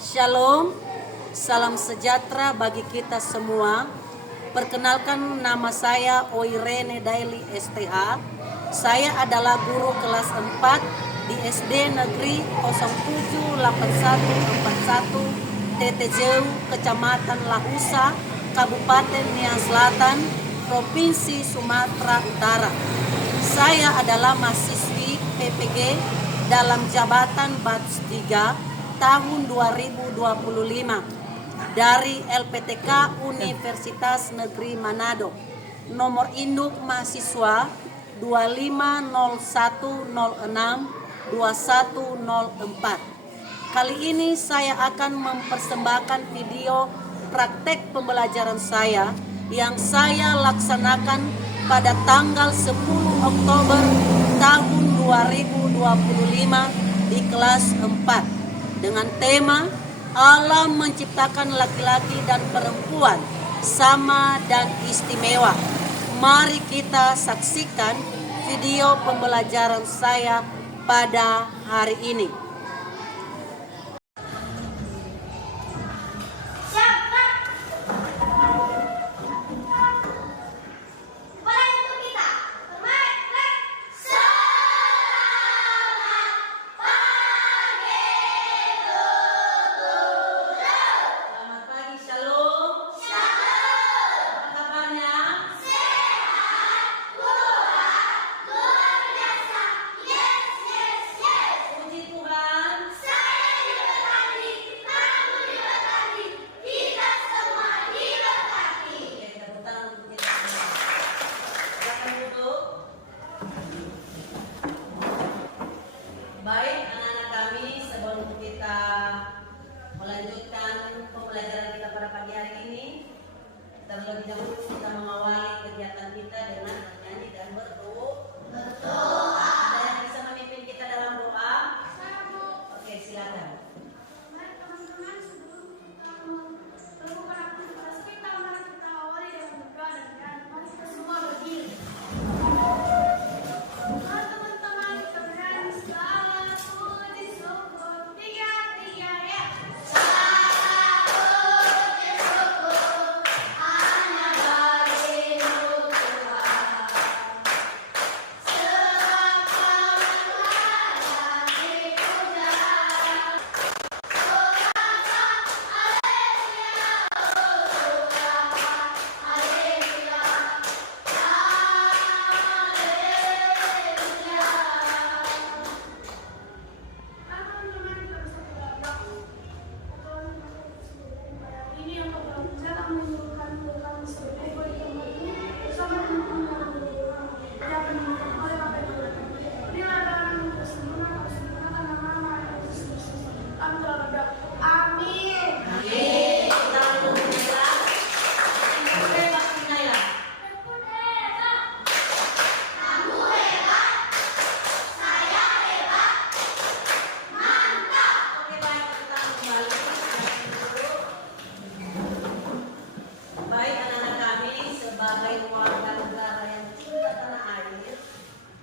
Shalom, salam sejahtera bagi kita semua. Perkenalkan, nama saya Oirene Daily STH. Saya adalah guru kelas 4 di SD Negeri 078141 Tetejeu, Kecamatan Lahusa, Kabupaten Nia Selatan, Provinsi Sumatera Utara. Saya adalah mahasiswi PPG dalam jabatan batch 3 tahun 2025 dari LPTK Universitas Negeri Manado. Nomor induk mahasiswa 2501062104. Kali ini saya akan mempersembahkan video praktek pembelajaran saya yang saya laksanakan pada tanggal 10 Oktober tahun 2025 di kelas 4 dengan tema alam menciptakan laki-laki dan perempuan sama dan istimewa. Mari kita saksikan video pembelajaran saya pada hari ini. Baik anak-anak kami, sebelum kita melanjutkan pembelajaran kita pada pagi hari ini, terlebih dahulu kita mengawali kegiatan kita dengan bernyanyi dan berdoa. Ada yang bisa memimpin kita dalam doa? Oke, silakan. Baik teman-teman, sebelum kita melakukan aktivitas kita, mari kita awali dengan berdoa dan mari kita semua berdiri. Teman-teman, kita bernyanyi selamat puji syukur 3-3 ya. Baik anak-anak kami, sebagai warga negara yang cinta tanah air,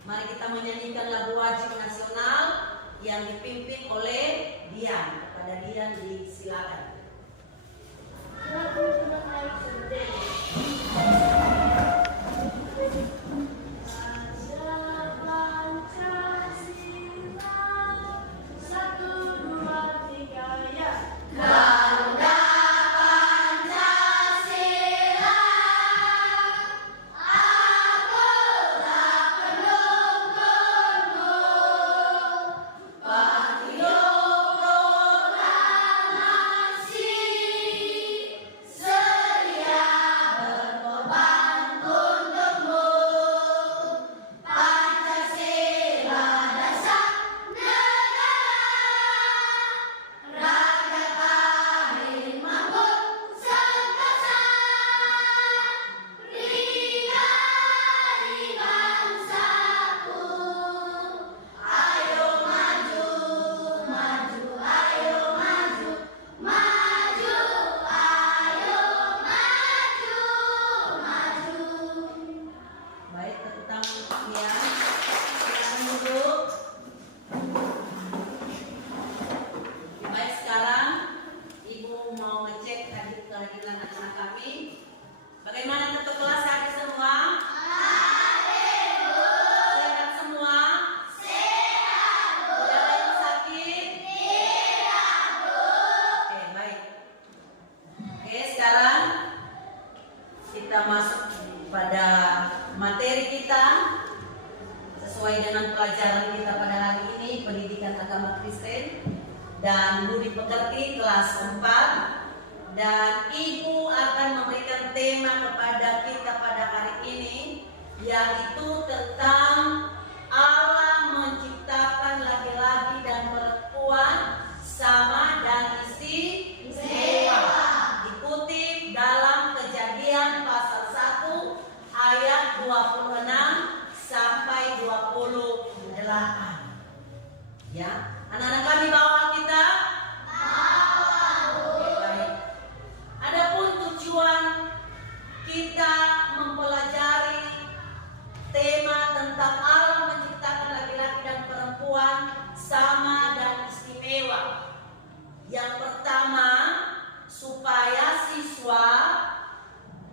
mari kita menyanyikan lagu wajib nasional yang dipimpin oleh Dian. Kepada Dian disilakan. Sedia berkorban. kami. Bagaimana satu kelas hari semua? Sehat semua? Tidak ada yang sakit? Oke, baik. Oke, sekarang kita masuk pada materi kita sesuai dengan pelajaran kita pada hari ini, pendidikan agama Kristen dan budi pekerti kelas 4. Dan Ibu akan memberikan tema kepada kita pada hari ini, yaitu tentang Allah menciptakan laki-laki dan perempuan sama dan istimewa. Dikutip dalam Kejadian pasal 1 ayat 26 sampai 28. Ya, anak-anak kami bawa kita. Adapun tujuan kita mempelajari tema tentang Allah menciptakan laki-laki dan perempuan sama dan istimewa. Yang pertama, supaya siswa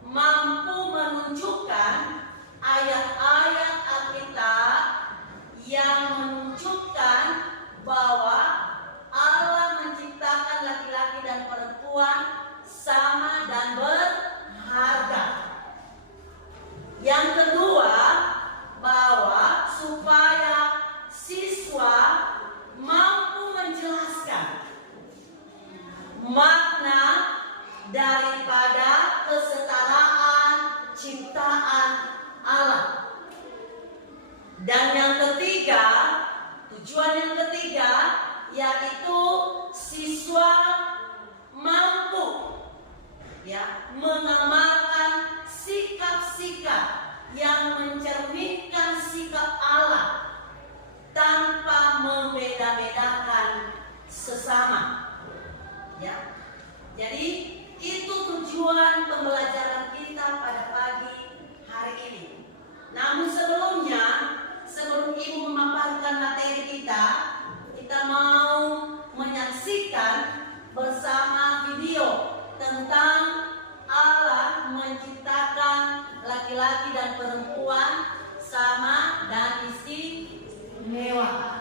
mampu menunjukkan ayat-ayat Alkitab yang menunjukkan bahwa Allah menciptakan laki-laki dan perempuan sama dan berharga. Yang kedua, bahwa supaya siswa mampu menjelaskan makna daripada kesetaraan ciptaan Allah. Dan yang ketiga, tujuan yang ketiga yaitu siswa mampu mengamalkan sikap-sikap yang mencerminkan sikap Allah tanpa membeda-bedakan sesama. Ya. Jadi itu tujuan pembelajaran kita pada pagi hari ini. Namun sebelum Ibu memaparkan materi kita mau menyaksikan bersama video tentang Allah menciptakan laki-laki dan perempuan sama dan istimewa.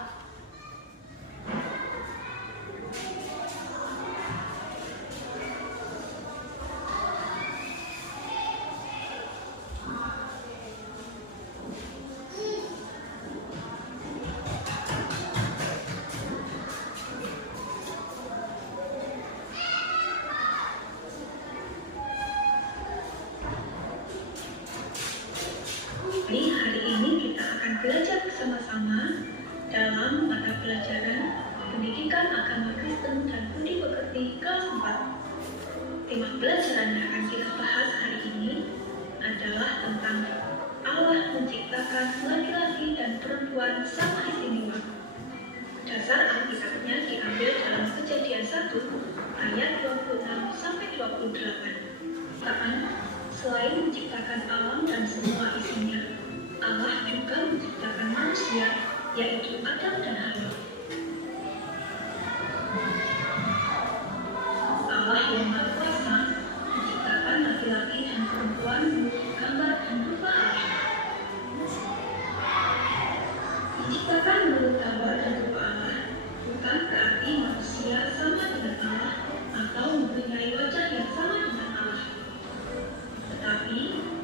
Hari ini kita akan belajar bersama-sama dalam mata pelajaran Pendidikan Agama Kristen dan Budi Pekerti kelas 4. Tema pelajaran yang akan kita bahas hari ini adalah tentang Allah menciptakan laki-laki dan perempuan sama istimewa. Dasar Alkitabnya diambil dalam Kejadian 1 ayat 26 sampai 28. Selain menciptakan alam dan semua isinya, Allah juga menciptakan manusia, yaitu Adam dan Hawa. Allah yang Maha Kuasa menciptakan laki-laki dan perempuan menurut gambar dan rupa Allah. Diciptakan menurut gambar dan rupa Allah bukan berarti manusia sama dengan Allah atau mempunyai wajah yang sama dengan Allah. Tetapi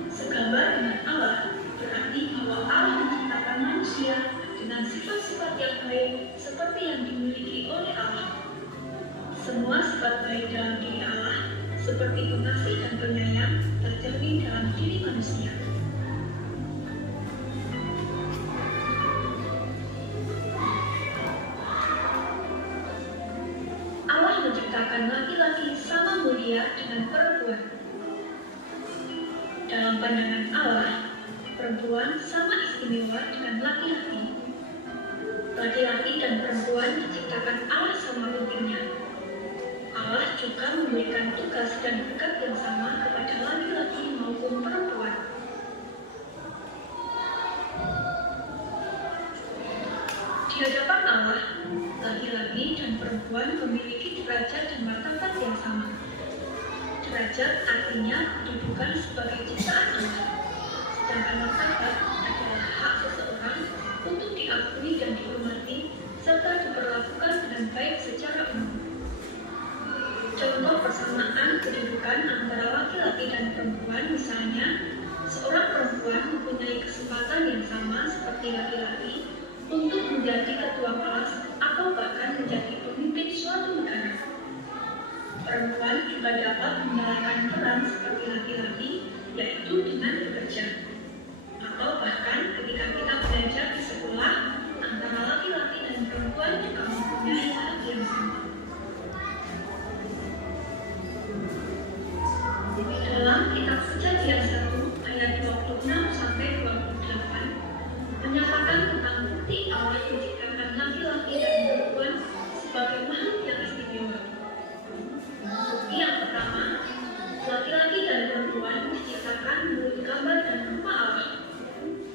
segambar dengan Allah berarti bahwa Allah menciptakan manusia dengan sifat-sifat yang baik seperti yang dimiliki oleh Allah. Semua sifat baik dalam diri Allah seperti pengasih dan penyayang tercermin dalam diri manusia. Allah menciptakan laki-laki sama mulia dengan perempuan. Dalam pandangan Allah, perempuan sama istimewa dengan laki-laki. Laki-laki dan perempuan diciptakan Allah sama pentingnya. Allah juga memberikan tugas dan berkat yang sama kepada laki-laki maupun perempuan. Di hadapan Allah, laki-laki dan perempuan memiliki derajat dan martabat yang sama. Derajat artinya kedudukan sebagai ciptaan Allah. Sedangkan martabat adalah hak seseorang untuk diakui dan dihormati serta diperlakukan dengan baik secara umum. Contoh persamaan kedudukan antara laki-laki dan perempuan misalnya, seorang perempuan mempunyai kesempatan yang sama seperti laki-laki untuk menjadi ketua kelas atau bahkan menjadi pemimpin suatu negara. Perempuan juga dapat menjalankan peran seperti laki-laki, yaitu dengan bekerja. Atau bahkan ketika kita belajar di sekolah, antara laki-laki dan perempuan juga mempunyai hak yang sama. Dalam kitab Kejadian 1 ayat 26-28 menyatakan tentang bukti Allah menciptakan laki-laki dan perempuan sebagai makhluk yang istimewa. Bukti yang pertama, laki-laki dan perempuan diciptakan menurut gambar dan rupa Allah.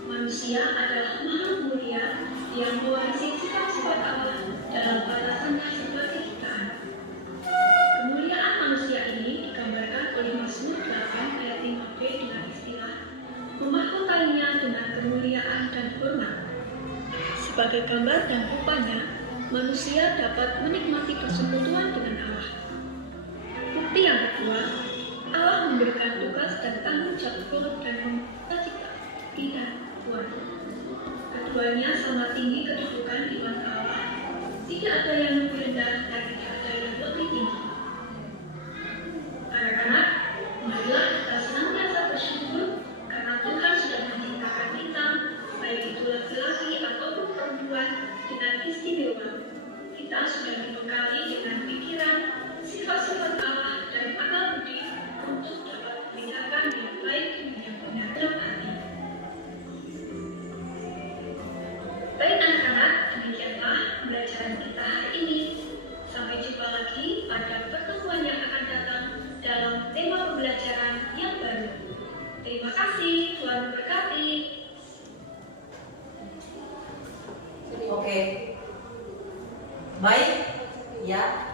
Manusia adalah makhluk mulia yang mewarisi sifat-sifat Allah dalam batasannya sebagai ciptaan. Kemuliaan manusia ini digambarkan oleh Mazmur 8 ayat 5b dengan istilah memahkotainya dengan kemuliaan dan hormat. Sebagai gambar dan rupanya, manusia dapat menikmati persekutuan dengan Allah. Bukti yang kedua, Allah memberikan tugas dan tanggung jawab dan mempercayai tidak Tuhan. Keduanya sama tinggi kedudukan di mata Allah. Tidak ada yang lebih rendah dan tidak ada yang lebih tinggi. Anak-anak, marilah kita senantiasa bersyukur karena Tuhan sudah menciptakan kita, baik itu laki-laki ataupun perempuan, dengan istimewa. Kita sudah dibekali dengan pikiran, sifat-sifat Allah dan akal budi untuk dapat membedakan yang baik dan yang benar dalam hati. Baik anak-anak, demikianlah pembelajaran kita hari ini. Sampai jumpa lagi pada pertemuan yang akan datang dalam tema pembelajaran yang baru. Terima kasih, Tuhan memberkati. Oke. Baik, ya.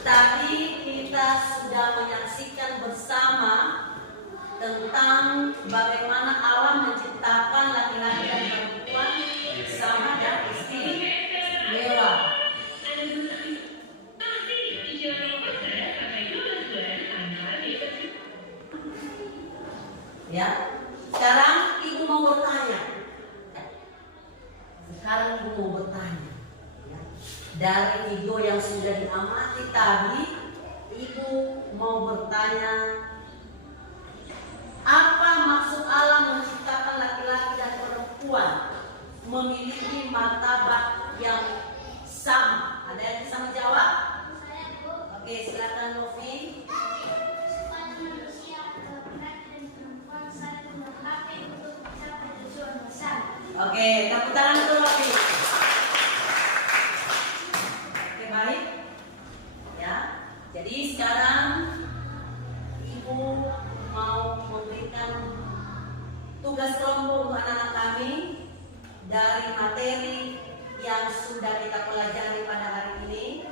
Tadi kita sudah menyaksikan bersama tentang bagaimana Allah menciptakan laki-laki dan perempuan sama dan istimewa. Ya, sekarang ibu mau bertanya. Dari video yang sudah diamati tadi, ibu mau bertanya, apa maksud Allah menciptakan laki-laki dan perempuan memiliki martabat yang sama? Ada yang bisa menjawab? Oke, silakan Novi. Oke, tepuk tangan untuk Novi. Oke, baik. Ya, jadi sekarang ibu mau memberikan tugas kelompok untuk anak-anak kami dari materi yang sudah kita pelajari pada hari ini.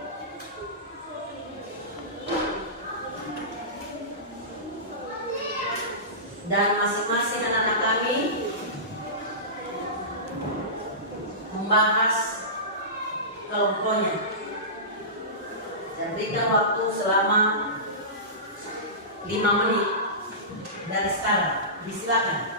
Dan masing-masing anak-anak kami membahas kelompoknya. Dan berikan waktu selama 5 menit dari sekarang. Disilakan.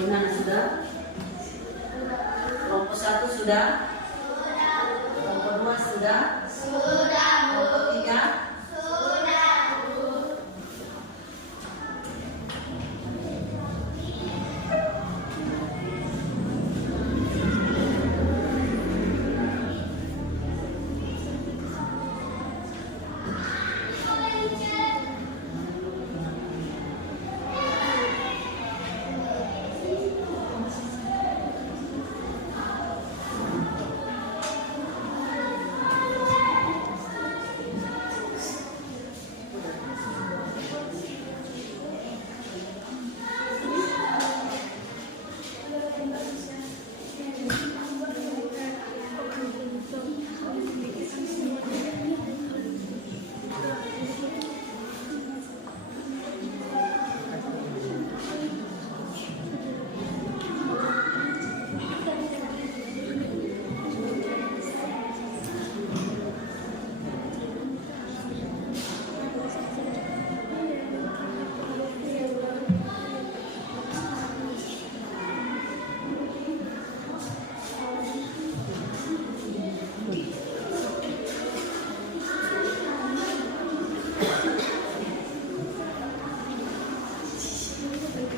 Gimana sudah? Kelompok 1 sudah? sudah? Sudah, Bu. Kelompok 3? Sudah, Bu.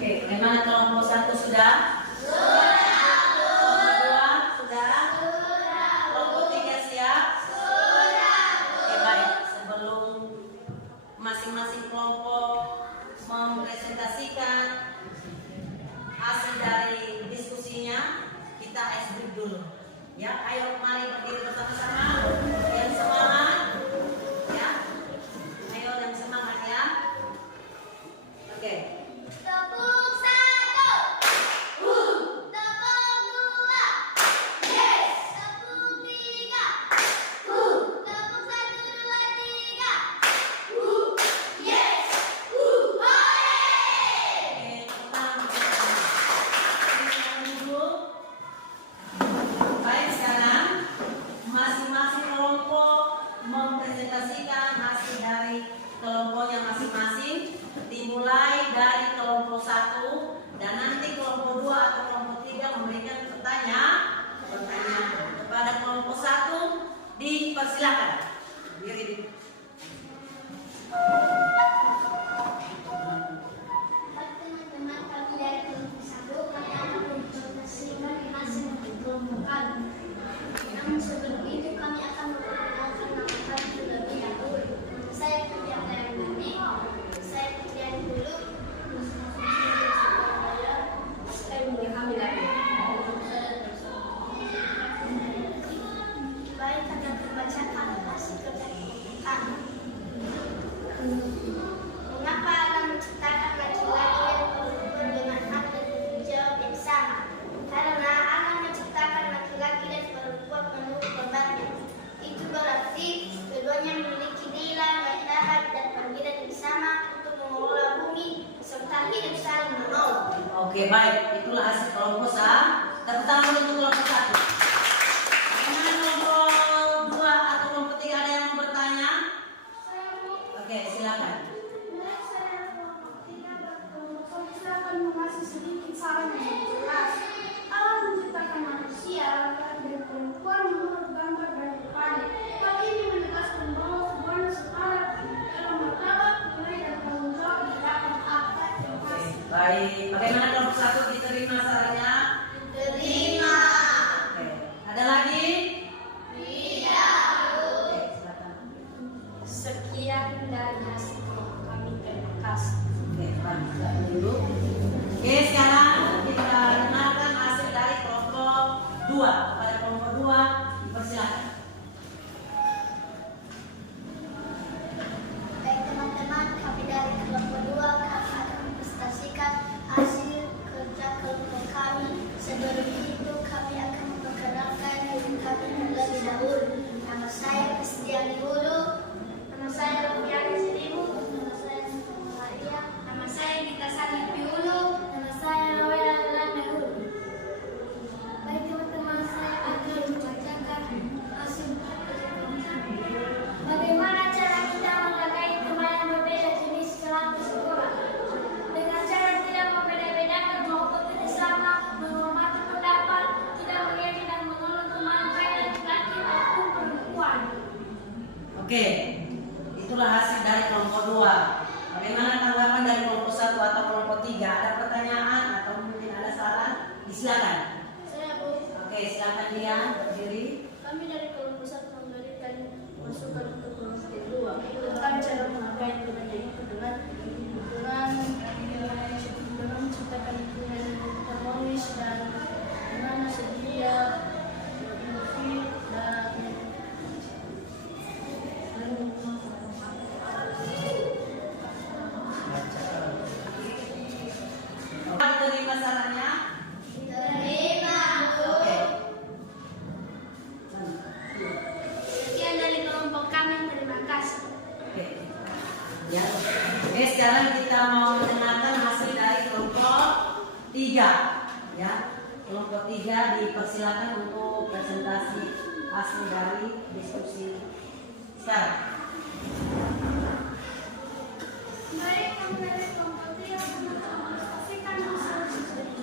Oke, bagaimana kelompok 1 sudah? Kelompok 2 sudah? Kelompok 3 siap? Oke, baik. Sebelum masing-masing kelompok mempresentasikan hasil dari diskusinya, kita ice break dulu. Ya, ayo mari berdiri bersama-sama. Yang semangat, ya. Ayo yang semangat ya. Oke. Tepuk 1. Tepuk 2. Yes. Tepuk 3. Tepuk 1, 2, 3. Yes. Hooray! Oke, tenang. Dulu. Baik, sekarang masing-masing kelompok mempresentasikan hasil dari kelompoknya masing-masing. Dimulai dari kelompok 1 dan nanti kelompok 2 atau kelompok 3 memberikan pertanyaan kepada kelompok 1. Dipersilakan. Berdiri. Teman-teman, kami dari kelompok 1 kami akan mempresentasikan hasil kelompok kami. Namun sebelum itu kami akan memperkenalkan nama kami terlebih dahulu. Saya Pujiana Yandani. Saya Pujian dulu. Saya Budi Kamilani. Baik, akan membacakan hasil kerja kami. Mengapa Allah menciptakan laki-laki dan perempuan dengan hak dan tanggung jawab yang sama? Karena Allah menciptakan laki-laki dan perempuan menurut bebannya. Itu berarti keduanya memiliki nilai, keindahan, dan panggilan yang sama untuk mengelola bumi serta hidup saling menolong. Oke, baik. Itulah hasil kelompok 1. Tepuk tangan untuk kelompok 1. Bagaimana kelompok 2 atau kelompok 3 ada yang mau bertanya? Oke, silakan. Saya akan mengasih sedikit saran yang jelas. Allah menciptakan manusia laki-laki dan perempuan menurut gambar dan rupanya. Hal ini menegaskan bahwa hubungan setara dalam martabat, nilai dan tanggung jawab didapat akad yang pasti. Baik. Bagaimana kelompok 1 diterima sarannya? Terima. Oke. Ada lagi? Tidak. Oke, silakan. Sekian dari hasil kelompok kami. Terima kasih. Oke, Pak. Dulu. Oke, sekarang kita dengarkan hasil dari kelompok 2. Kepada kelompok 2, dipersilakan. Baik teman-teman, kami dari kelompok 2 kami akan mempresentasikan hasil kerja kelompok kami. Sebelum itu kami akan memperkenalkan diri kami terlebih dahulu. Nama saya Kristiani Hulu, nama saya Rofiani Sirimu, nama saya Maria, nama saya Gita Sani Hulu, nama saya Roya Landa Hulu. Baik teman-teman, saya akan membacakan Oke, itulah hasil dari kelompok 2. Bagaimana tanggapan dari kelompok 1 atau kelompok 3? Ada pertanyaan atau mungkin ada saran? Silakan. Saya Bu. Oke, silakan dia berdiri. Kami dari kelompok 1 memberikan masukan untuk kelompok 2 tentang cara menggapai budaya itu dengan menciptakan lingkungan harmonis dan dengan sedia inovasi dan Terima sarannya? terima. Oke. Sekian dari kelompok kami, terima kasih. Oke. Ya. Oke, sekarang kita mau mendengarkan hasil dari kelompok 3. Ya. Kelompok 3 dipersilakan untuk presentasi hasil dari diskusi sekarang. Baik, kami dari kelompok 3 akan mendiskusikan hasil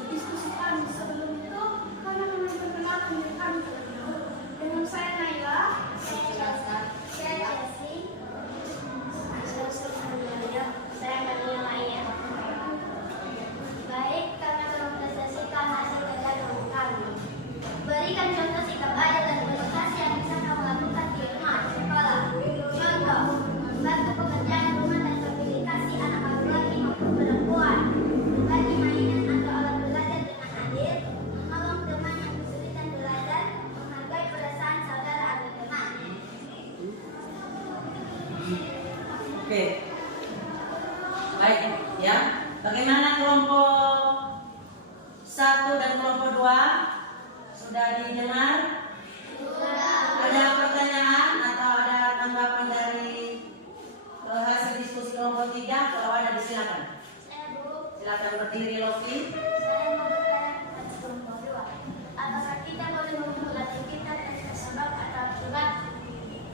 diskusi kami. Sebelum itu, kami memperkenalkan diri kami terlebih dahulu. Dengan saya Naila, saya Jasa, saya Jasi, saya Sofia, saya Maria Maya. Baik, kami akan mempresentasikan hasil kerja kelompok kami. Berikan contoh sikap adil dan edukasi yang bisa kamu lakukan di rumah atau sekolah. Contoh, membantu pekerjaan rumah dan komunikasi anak laki-laki maupun perempuan, berbagi mainan atau alat belajar dengan adil, menolong teman yang kesulitan belajar, menghargai perasaan saudara atau teman. Oke. Baik, ya. Bagaimana kelompok 1 dan kelompok 2? Sudah didengar? Ada pertanyaan atau ada tanggapan dari hasil diskusi kelompok 3? Kalau ada, disilakan. Saya Bu. Silakan berdiri, Lofi. Saya mau bertanya kepada kelompok 2. Apakah kita boleh membuat aktivitas tanpa sebab atau akibat?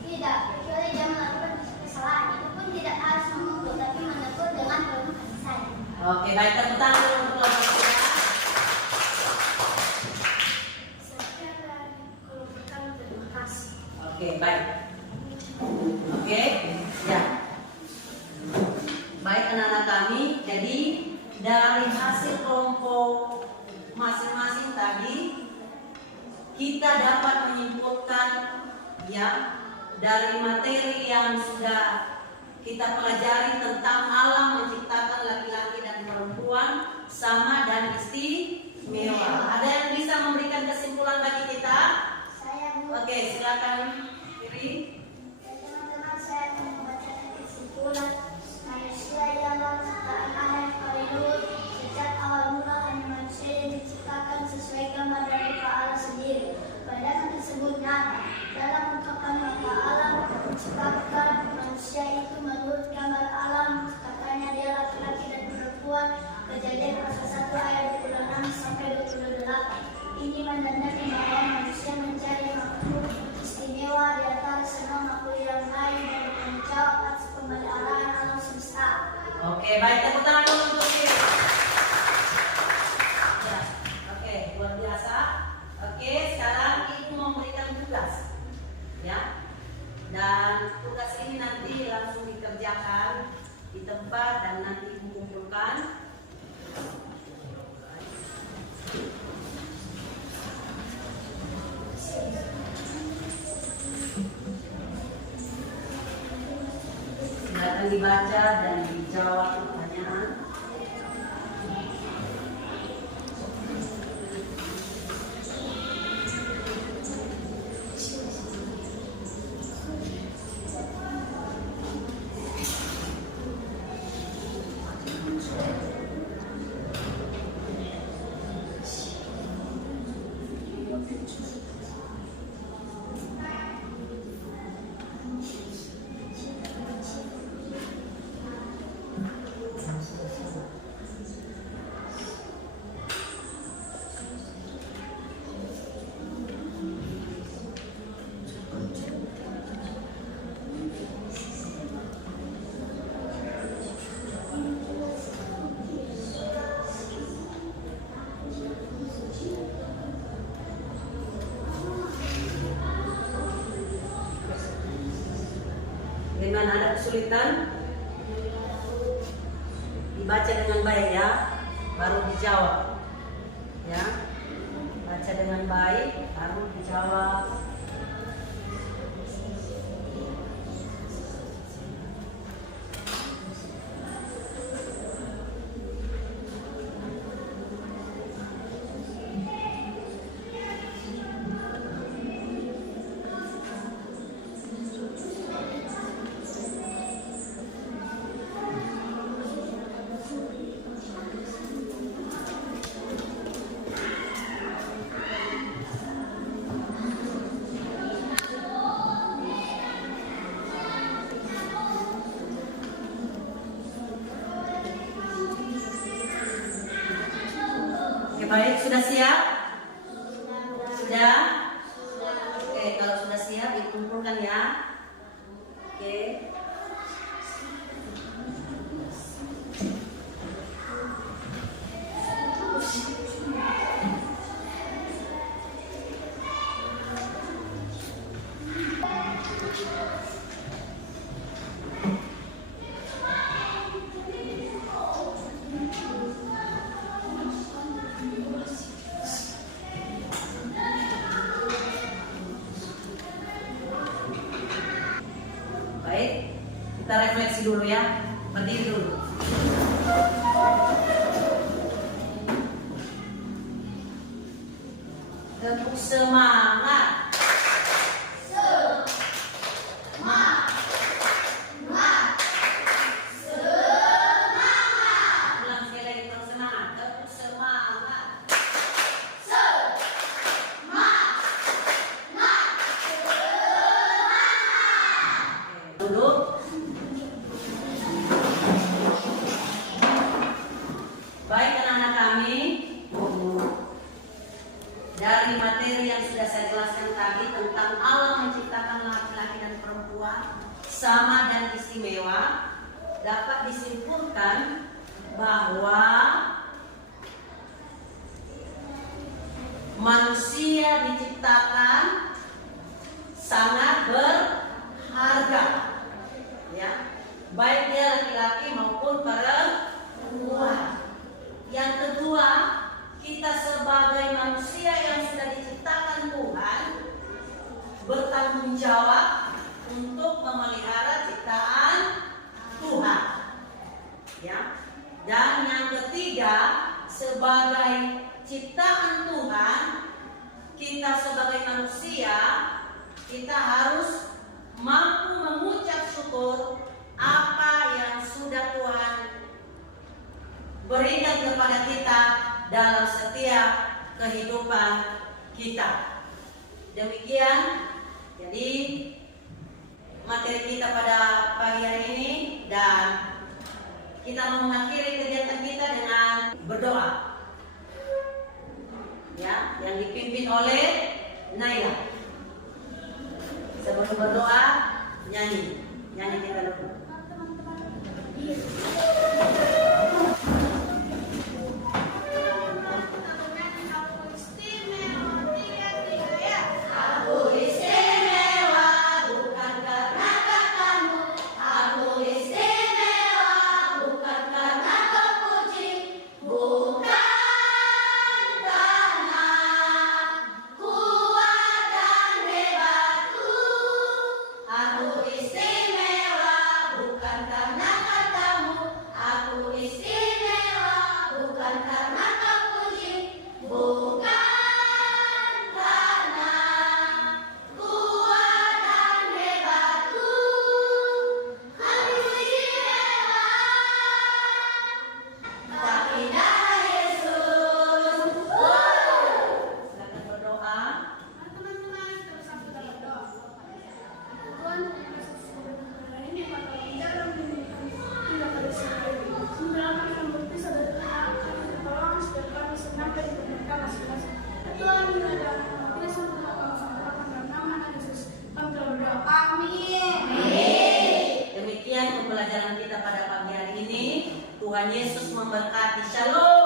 Tidak, kecuali dia melakukan kesalahan. Itu pun tidak harus memukul, tapi menegur dengan penuh kasih sayang. Oke, baik, tepuk tangan dulu untuk kelompok 3. Sekian dari kelompok kami, terima kasih. Oke, baik. Oke, ya. Baik anak-anak kami, jadi dari hasil kelompok masing-masing tadi kita dapat menyimpulkan ya dari materi yang sudah kita pelajari tentang alam menciptakan laki-laki dan perempuan sama dan istimewa. Ada yang bisa memberikan kesimpulan bagi kita? Saya Bu. Oke, silakan Kiri. Teman-teman, saya akan membacakan kesimpulan. Manusia ialah ciptaan Allah yang paling luhur. Sejak awal mula hanya manusia yang diciptakan sesuai gambar dari Allah sendiri. Pandangan tersebut nyata. Dalam ungkapan maka Allah menciptakan manusia itu menurut gambar alam. Katanya dia laki-laki dan perempuan. Kejadian pasal 1 ayat 26 sampai 28. Ini menandakan bahwa manusia mencari makhluk istimewa di antara semua makhluk yang lain dan bertanggung jawab atas pemeliharaan alam semesta. Oke, baik, tepuk tangan dulu untuk Kiri. Ya, oke, luar biasa. Oke, sekarang Ibu memberikan tugas, ya. Dan tugas ini nanti langsung dikerjakan di tempat dan nanti Ibu kumpulkan. Silakan dibaca dan dijawab pertanyaan. Bagaimana, ada kesulitan? Dibaca dengan baik ya, baru dijawab. Ya, baca dengan baik, baru dijawab. Oke, baik, sudah siap? Sudah? Oke, kalau sudah siap dikumpulkan ya. Oke. Baik, kita refleksi dulu ya. Berdiri dulu. Tepuk semangat. Ulang sekali lagi, tepuk semangat. Tepuk semangat. Oke, duduk. Baik anak-anak kami, dari materi yang sudah saya jelaskan tadi tentang Allah menciptakan laki-laki dan perempuan sama dan istimewa, dapat disimpulkan bahwa manusia diciptakan sangat berharga, ya, baik dia laki-laki maupun perempuan. Yang kedua, kita sebagai manusia yang sudah diciptakan Tuhan bertanggung jawab untuk memelihara ciptaan Tuhan. Ya. Dan yang ketiga, sebagai ciptaan Tuhan, kita sebagai manusia, kita harus mampu mengucap syukur apa yang sudah Tuhan berikan kepada kita dalam setiap kehidupan kita. Demikian jadi materi kita pada pagi hari ini, dan kita mau mengakhiri kegiatan kita dengan berdoa, ya, yang dipimpin oleh Naila. Sebelum berdoa, nyanyi kita dulu. Demikian pembelajaran kita pada pagi hari ini. Tuhan Yesus memberkati. Shalom.